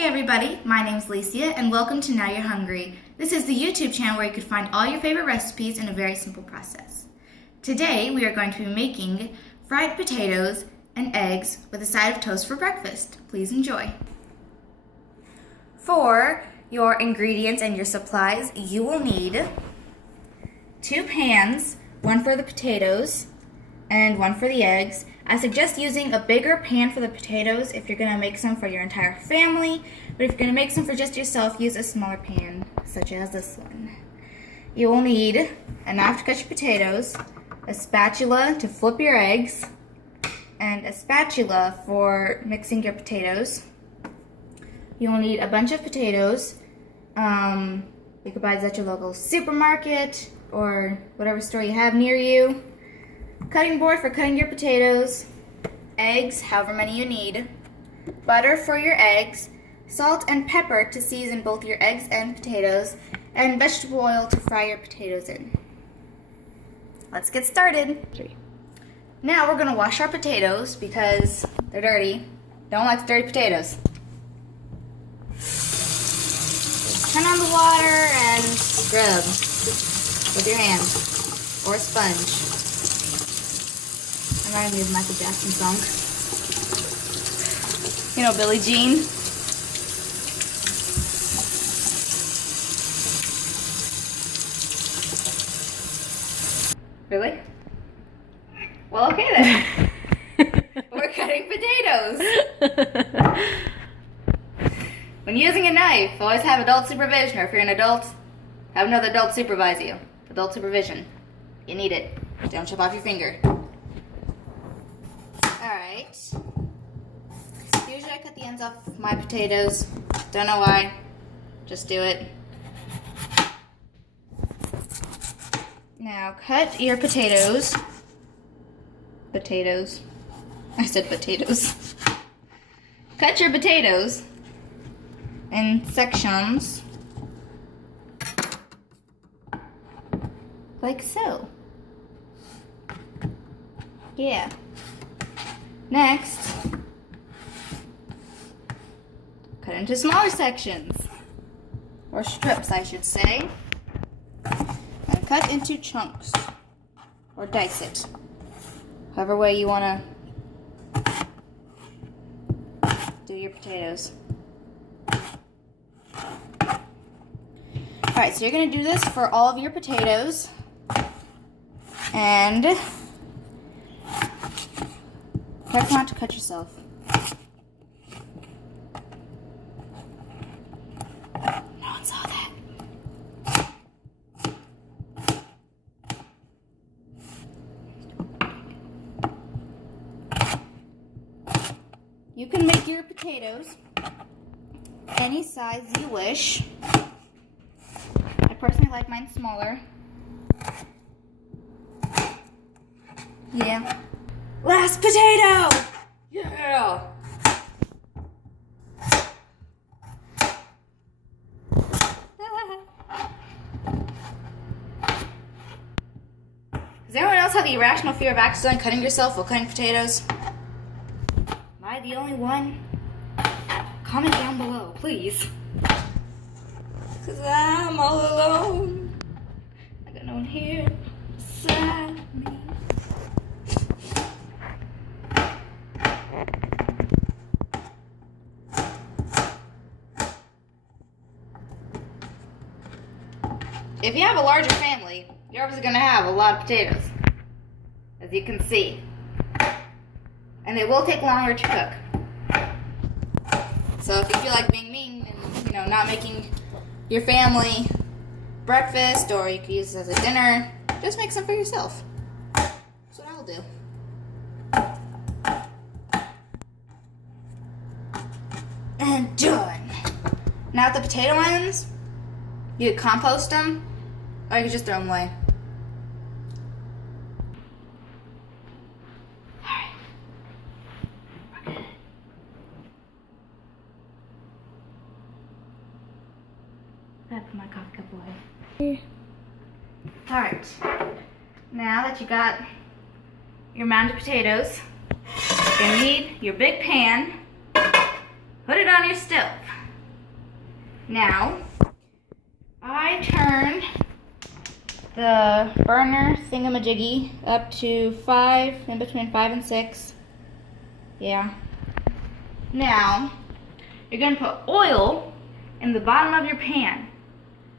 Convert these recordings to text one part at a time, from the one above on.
Hey everybody, my name's Licia and welcome to Now You're Hungry. This is the YouTube channel where you can find all your favorite recipes in a very simple process. Today we are going to be making fried potatoes and eggs with a side of toast for breakfast. Please enjoy. For your ingredients and your supplies, you will need 2 pans, one for the potatoes and one for the eggs. I suggest using a bigger pan for the potatoes if you're going to make some for your entire family, but if you're going to make some for just yourself, use a smaller pan, such as this one. You will need a knife to cut your potatoes, a spatula to flip your eggs, and a spatula for mixing your potatoes. You will need a bunch of potatoes. You can buy these at your local supermarket or whatever store you have near you. Cutting board for cutting your potatoes, eggs, however many you need, butter for your eggs, salt and pepper to season both your eggs and potatoes, and vegetable oil to fry your potatoes in. Let's get started. Now we're going to wash our potatoes because they're dirty. Don't like dirty potatoes. Turn on the water and scrub with your hand or a sponge. Reminded me of Michael Jackson song. You know, Billie Jean. Really? Well, okay then. We're cutting potatoes. When using a knife, always have adult supervision, or if you're an adult, have another adult supervise you. Adult supervision. You need it. Don't chop off your finger. Alright, usually I cut the ends off my potatoes, don't know why, just do it. Now cut your potatoes, I said potatoes. Cut your potatoes in sections, like so. Yeah. Next, cut into smaller sections, or strips I should say, and cut into chunks, or dice it, however way you want to do your potatoes. Alright, so you're going to do this for all of your potatoes, and careful not to cut yourself. No one saw that. You can make your potatoes any size you wish. I personally like mine smaller. Yeah. Last potato! Yeah! Does anyone else have the irrational fear of accidentally cutting yourself while cutting potatoes? Am I the only one? Comment down below, please. Because I'm all alone. I got no one here beside me. If you have a larger family, you're obviously going to have a lot of potatoes, as you can see. And they will take longer to cook. So if you feel like being mean and, not making your family breakfast, or you could use this as a dinner, just make some for yourself. That's what I'll do. And done. Now with the potato ends, you could compost them, or you could just throw them away. Alright. We're good. I put my coffee cup away. Alright. Now that you got your mound of potatoes, you're going to need your big pan. Put it on your stove. Now, I turn the burner thingamajiggy up to 5, in between 5 and 6. Yeah. Now, you're going to put oil in the bottom of your pan.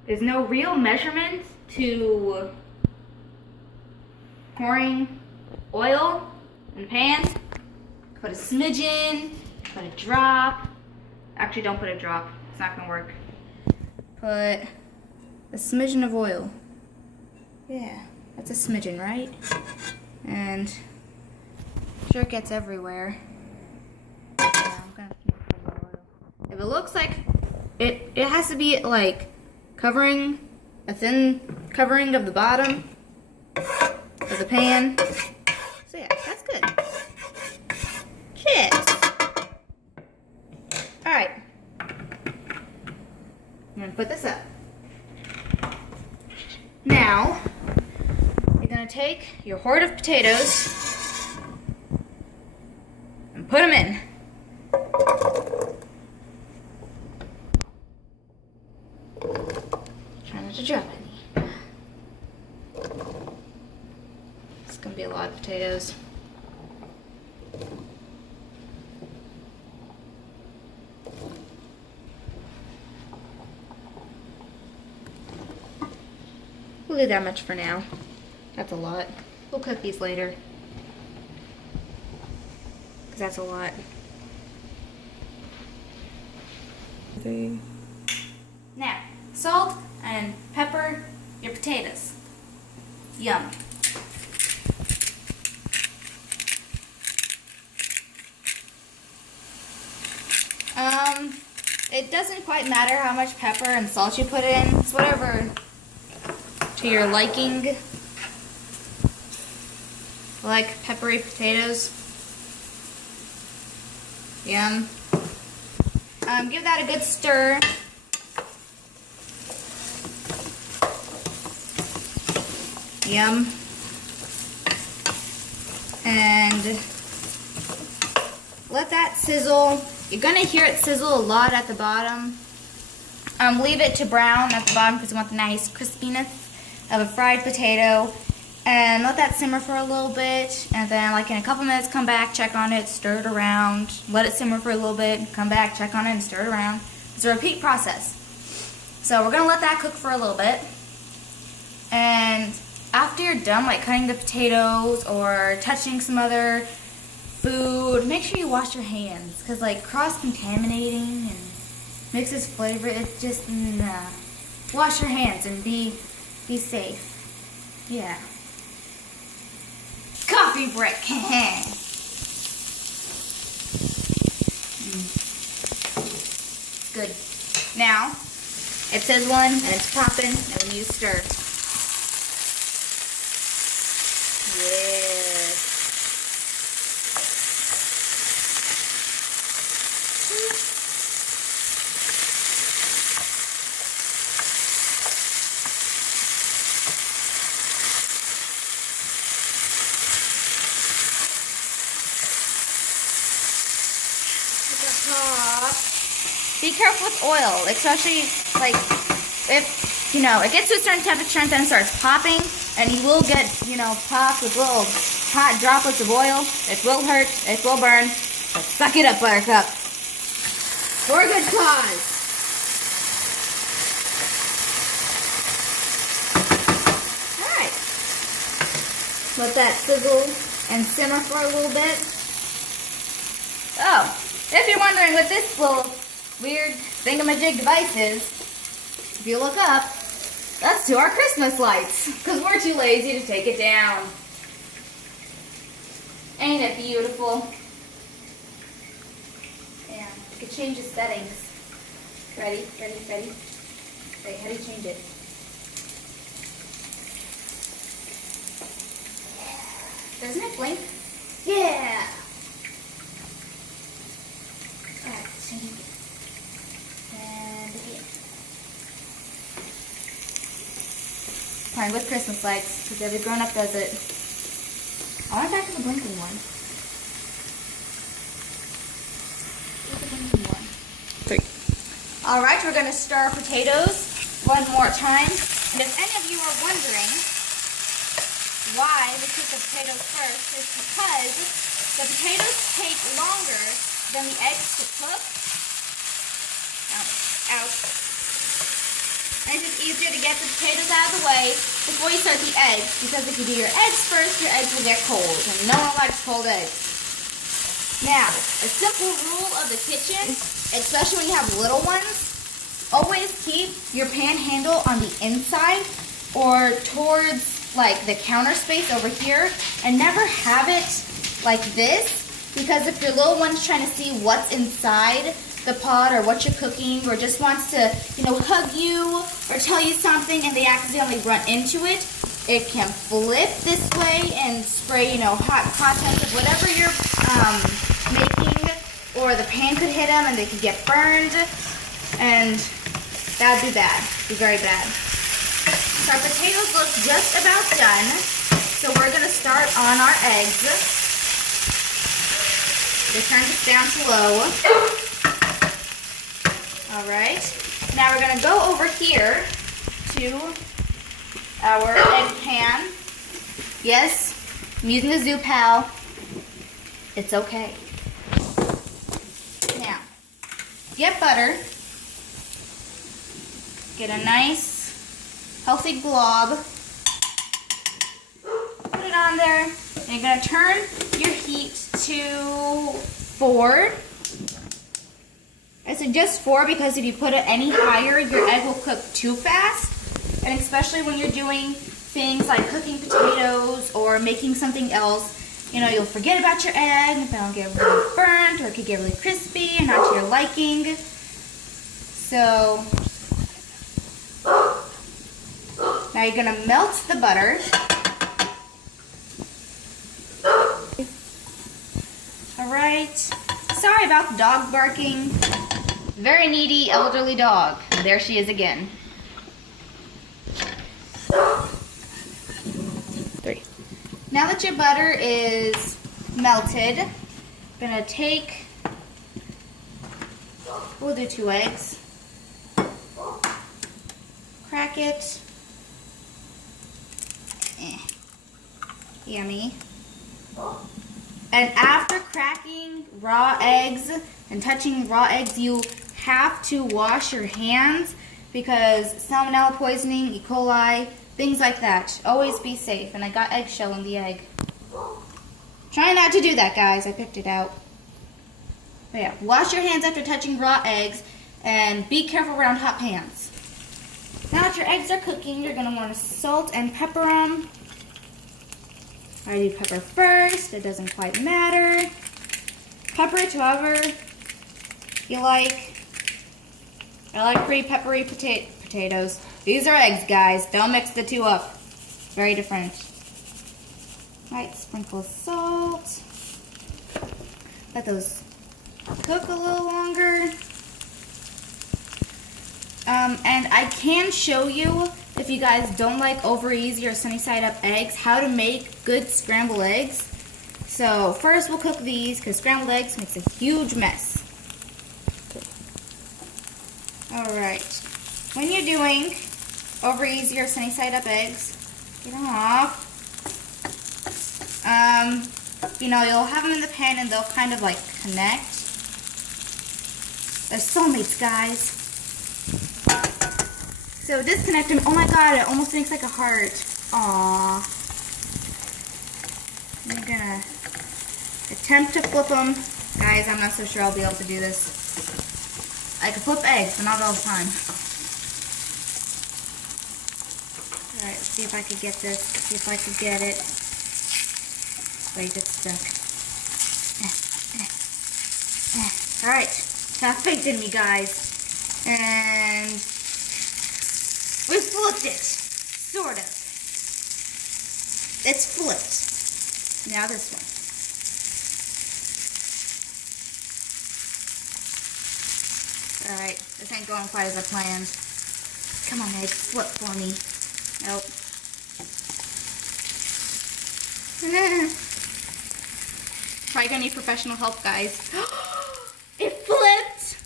There's no real measurement to pouring oil in the pan. Put a smidgen, put a drop. Actually, don't put a drop. It's not going to work. Put a smidgen of oil. Yeah, that's a smidgen, right? And I'm sure it gets everywhere. Yeah, I'm gonna have to put more oil. If it looks like it has to be like covering a thin covering of the bottom of the pan. So yeah, that's good. Cheers. All right. I'm gonna put this up. Now, you're gonna take your hoard of potatoes and put them in. Try not to drop any. It's gonna be a lot of potatoes. We'll do that much for now. That's a lot. We'll cook these later. Because that's a lot. Now, salt and pepper your potatoes. Yum. It doesn't quite matter how much pepper and salt you put in. It's whatever to your liking. I like peppery potatoes. Yum. Give that a good stir. Yum. And let that sizzle. You're gonna hear it sizzle a lot at the bottom. Leave it to brown at the bottom because you want the nice crispiness of a fried potato. And let that simmer for a little bit. And then like in a couple minutes, come back, check on it, stir it around. Let it simmer for a little bit, come back, check on it, and stir it around. It's a repeat process. So we're gonna let that cook for a little bit. And after you're done like cutting the potatoes or touching some other food, make sure you wash your hands, because like cross-contaminating and mixes flavor, it just, nah. Wash your hands and be safe. Yeah. Coffee break. Good. Now, it's sizzling and it's popping, and we need to stir. Yes. Be careful with oil, especially like if, it gets to a certain temperature and then it starts popping, and you will get, popped with little hot droplets of oil. It will hurt, it will burn, but suck it up, Buttercup. For a good cause. Alright. Let that sizzle and simmer for a little bit. Oh, if you're wondering what this little weird thingamajig device is, if you look up, that's to our Christmas lights, because we're too lazy to take it down. Ain't it beautiful? Yeah, you can change the settings. Ready? Wait, how do you change it? Doesn't it blink? Yeah! Alright, change it. And here. Playing with Christmas lights, because every grown-up does it. I want back to the blinking one. Where's the blinking one? All right, we're gonna stir our potatoes one more time. And if any of you are wondering why we cook the potatoes first, it's because the potatoes take longer than the eggs to cook. Ouch. And it's just easier to get the potatoes out of the way before you start the eggs, because if you do your eggs first, your eggs will get cold, and no one likes cold eggs. Now, a simple rule of the kitchen, especially when you have little ones, always keep your pan handle on the inside or towards like the counter space over here, and never have it like this, because if your little one's trying to see what's inside the pot or what you're cooking, or just wants to, hug you or tell you something and they accidentally run into it, it can flip this way and spray, hot contents of whatever you're making, or the pan could hit them and they could get burned, and that would be bad, be very bad. So our potatoes look just about done, so we're going to start on our eggs. Just turn this down to low. Alright, now we're going to go over here to our egg pan. Yes, I'm using a Zoo Pal. It's okay. Now, get butter. Get a nice, healthy glob. Put it on there. And you're going to turn your heat to 4. I suggest 4 because if you put it any higher, your egg will cook too fast. And especially when you're doing things like cooking potatoes or making something else, you'll forget about your egg, and it'll get really burnt, or it could get really crispy and not to your liking. So, now you're going to melt the butter. Alright, sorry about the dog barking. Very needy elderly dog. There she is again. 3. Now that your butter is melted, I'm going to take, we'll do 2 eggs. Crack it. Yummy. And after cracking raw eggs and touching raw eggs, you have to wash your hands, because salmonella poisoning, E. coli, things like that. Always be safe. And I got eggshell in the egg. Try not to do that, guys. I picked it out. But yeah, wash your hands after touching raw eggs, and be careful around hot pans. Now that your eggs are cooking, you're going to want to salt and pepper them. I do pepper first. It doesn't quite matter. Pepper it however you like. I like pretty peppery potatoes. These are eggs, guys. Don't mix the two up. Very different. Right, sprinkle of salt. Let those cook a little longer. And I can show you, if you guys don't like over easy or sunny side up eggs, how to make good scrambled eggs. So first we'll cook these, because scrambled eggs makes a huge mess. Alright, when you're doing over easy or sunny side up eggs, get them off. You'll have them in the pan and they'll kind of like connect. They're soulmates, guys. So disconnect them. Oh my god, it almost makes like a heart. Aww. I'm gonna attempt to flip them. Guys, I'm not so sure I'll be able to do this. I can flip eggs, but not all the time. Alright, let's see if I could get this. See if I could get it. So you get stuck. Alright, have faith in me, guys. And we flipped it. Sort of. It's flipped. Now this one. Alright, this ain't going quite as I planned. Come on, eggs, flip for me. Nope. Probably gonna need professional help, guys. It flipped!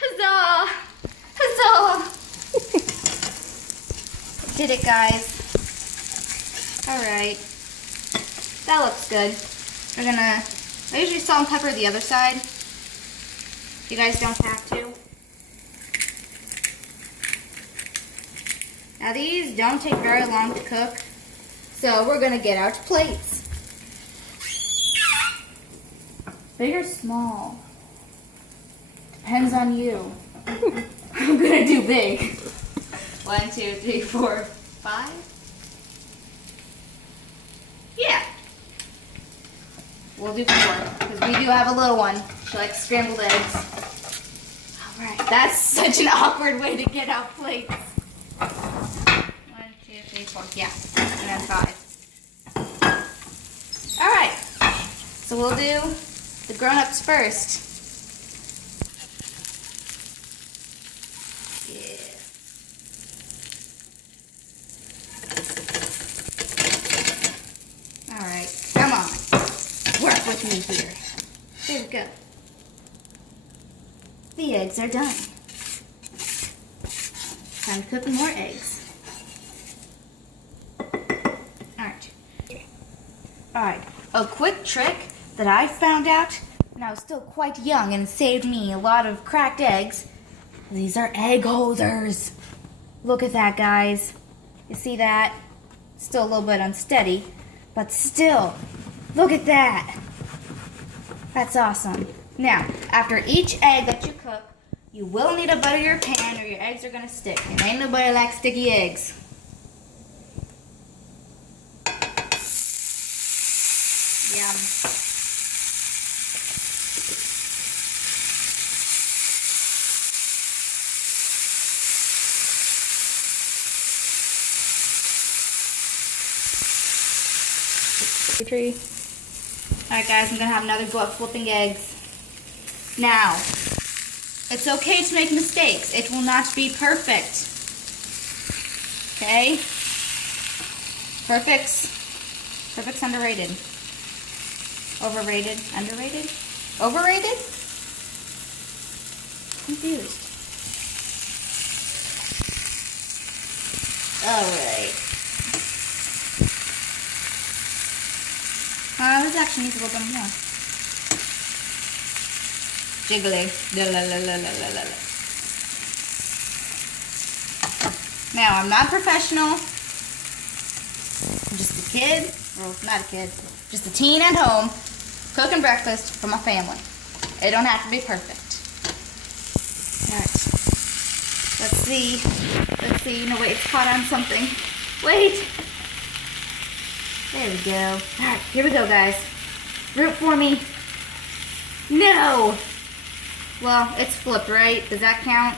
Huzzah! did it, guys. Alright. That looks good. I usually salt and pepper the other side. You guys don't have to. Now these don't take very long to cook, so we're gonna get out plates. Big or small? Depends on you. I'm gonna do big. 1, 2, 3, 4, 5. Yeah. We'll do 4, because we do have a little one. She likes scrambled eggs. Alright, that's such an awkward way to get out plates. 1, 2, 3, 4, yeah, and then 5. Alright, so we'll do the grown-ups first. Yeah. Alright, come on. Work with me here. There we go. The eggs are done. Time to cook more eggs. Alright, a quick trick that I found out when I was still quite young and saved me a lot of cracked eggs. These are egg holders. Look at that, guys. You see that? Still a little bit unsteady, but still, look at that. That's awesome. Now, after each egg that you cook, you will need to butter your pan or your eggs are going to stick. And ain't nobody likes sticky eggs. Yum. Tree. Alright guys, I'm going to have another go at flipping eggs. Now, it's okay to make mistakes. It will not be perfect. Okay? Perfect's underrated. Overrated? Underrated? Overrated? Confused. Alright. This actually needs a little bit more. Jiggly. Now, I'm not professional. I'm just a kid. Well, not a kid. Just a teen at home. Cooking breakfast for my family. It don't have to be perfect. Alright. Let's see. No, wait, it's caught on something. Wait. There we go. Alright, here we go, guys. Root for me. No! Well, it's flipped, right? Does that count?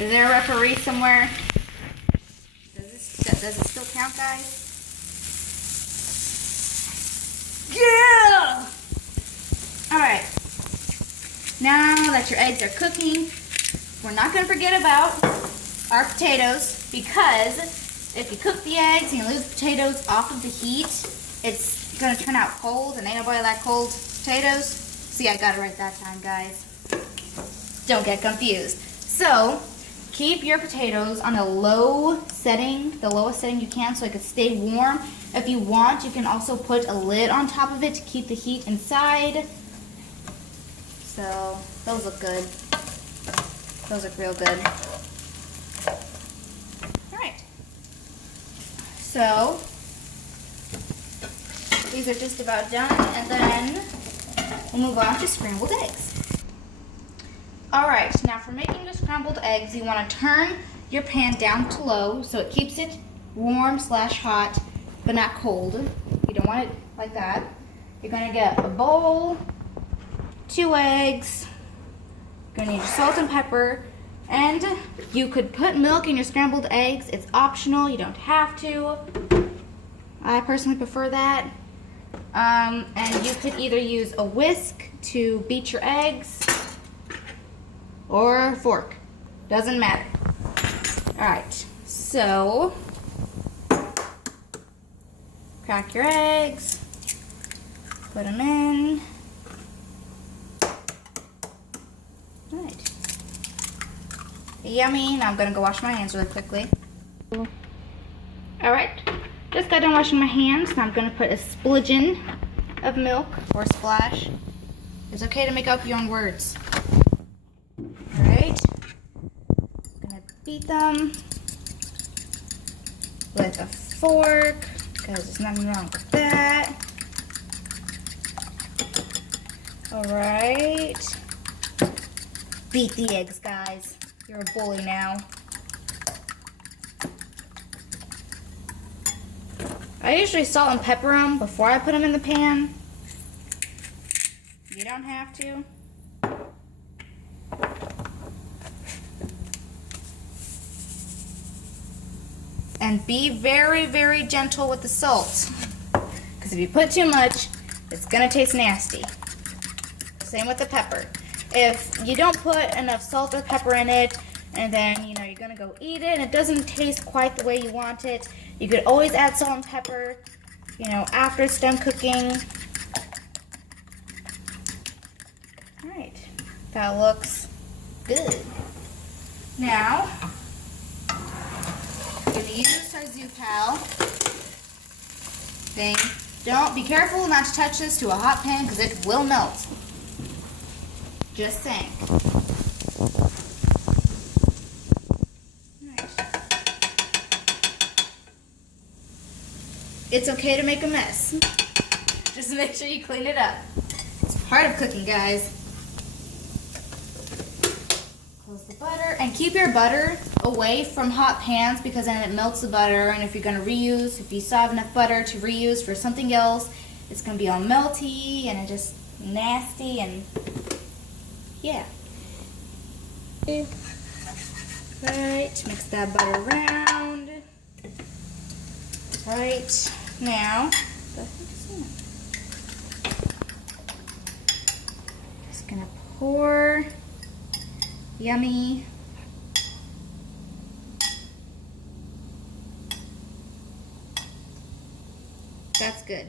Is there a referee somewhere? Does it still count, guys? Yeah! Alright. Now that your eggs are cooking, we're not going to forget about our potatoes, because if you cook the eggs and you lose the potatoes off of the heat, it's going to turn out cold, and ain't nobody like cold potatoes. See, I got it right that time, guys. Don't get confused. So, keep your potatoes on a low setting, the lowest setting you can, so it can stay warm. If you want, you can also put a lid on top of it to keep the heat inside. So, those look good. Those look real good. Alright. So, these are just about done, and then we'll move on to scrambled eggs. Alright, now for making the scrambled eggs, you want to turn your pan down to low so it keeps it warm / hot, but not cold. You don't want it like that. You're going to get a bowl, 2 eggs, you're going to need your salt and pepper, and you could put milk in your scrambled eggs. It's optional, you don't have to. I personally prefer that. And you could either use a whisk to beat your eggs, or a fork. Doesn't matter. Alright, so crack your eggs, put them in. Right. Yummy. Now I'm gonna go wash my hands really quickly. Alright, just got done washing my hands. Now I'm gonna put a splidgen of milk, or splash. It's okay to make up your own words. Alright, gonna beat them with a fork, because there's nothing wrong with that. Alright. Beat the eggs, guys. You're a bully now. I usually salt and pepper them before I put them in the pan. You don't have to. And be very, very gentle with the salt. Because if you put too much, it's going to taste nasty. Same with the pepper. If you don't put enough salt or pepper in it, and then, you know, you're going to go eat it, and it doesn't taste quite the way you want it, you could always add salt and pepper, you know, after it's done cooking. Alright, that looks good. Now, I'm going to use our Zupal thing. Don't be careful not to touch this to a hot pan because it will melt. Just saying. Right. It's okay to make a mess. Just make sure you clean it up. It's part of cooking, guys. Close the butter and keep your butter away from hot pans because then it melts the butter, and if you're going to reuse, if you still have enough butter to reuse for something else, it's going to be all melty and it just nasty and yeah. Right, mix that butter around. Right, now, just gonna pour. Yummy. That's good.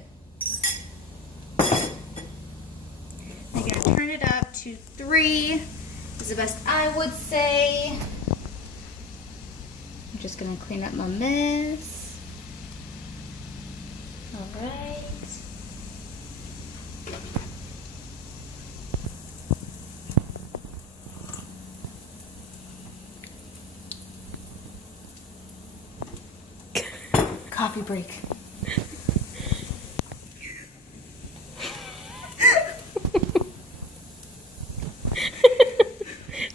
I'm gonna turn it up to 3 is the best I would say. I'm just gonna clean up my mess. All right. Coffee break.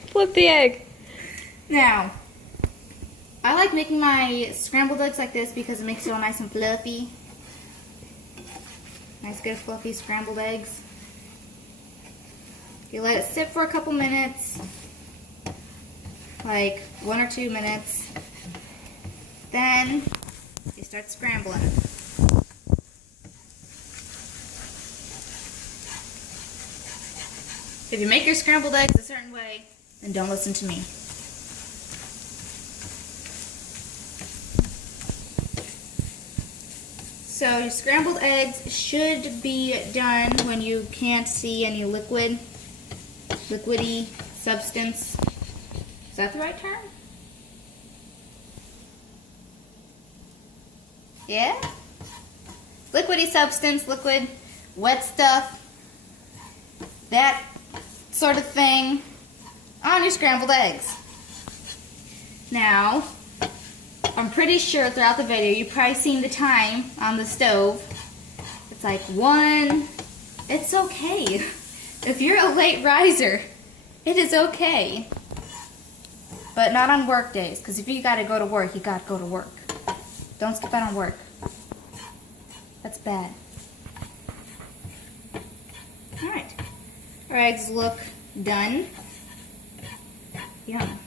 Flip the egg. Now, I like making my scrambled eggs like this because it makes it all nice and fluffy. Nice, good, fluffy scrambled eggs. You let it sit for a couple minutes, like 1 or 2 minutes. Then you start scrambling. If you make your scrambled eggs a certain way, then don't listen to me. So your scrambled eggs should be done when you can't see any liquidy substance. Is that the right term? Yeah? Liquidy substance, liquid, wet stuff, that sort of thing on your scrambled eggs. Now, I'm pretty sure throughout the video you've probably seen the time on the stove. It's like 1. It's okay. If you're a late riser, it is okay. But not on work days, because if you gotta go to work, you gotta go to work. Don't skip out on work. That's bad. Alright. Our eggs look done. Yum.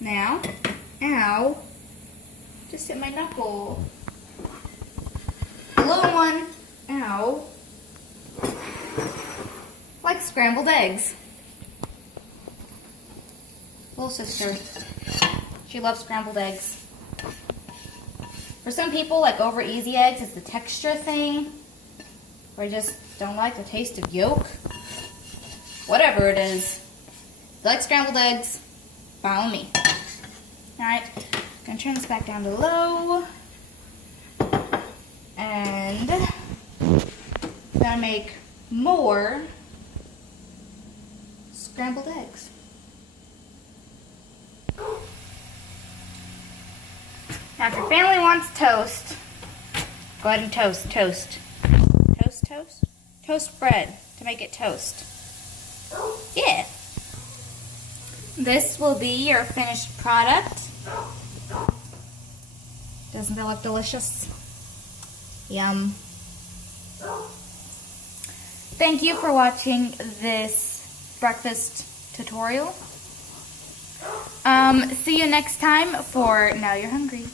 Now, ow, just hit my knuckle. The little one, ow, like scrambled eggs. Little sister, she loves scrambled eggs. For some people, like over easy eggs, it's the texture thing, or just don't like the taste of yolk. Whatever it is, you like scrambled eggs, follow me. Alright, gonna turn this back down to low. And gonna make more scrambled eggs. Now if your family wants toast, go ahead and toast. Toast bread to make it toast. Yeah. This will be your finished product. Doesn't that look delicious? Yum. Thank you for watching this breakfast tutorial. See you next time for Now You're Hungry.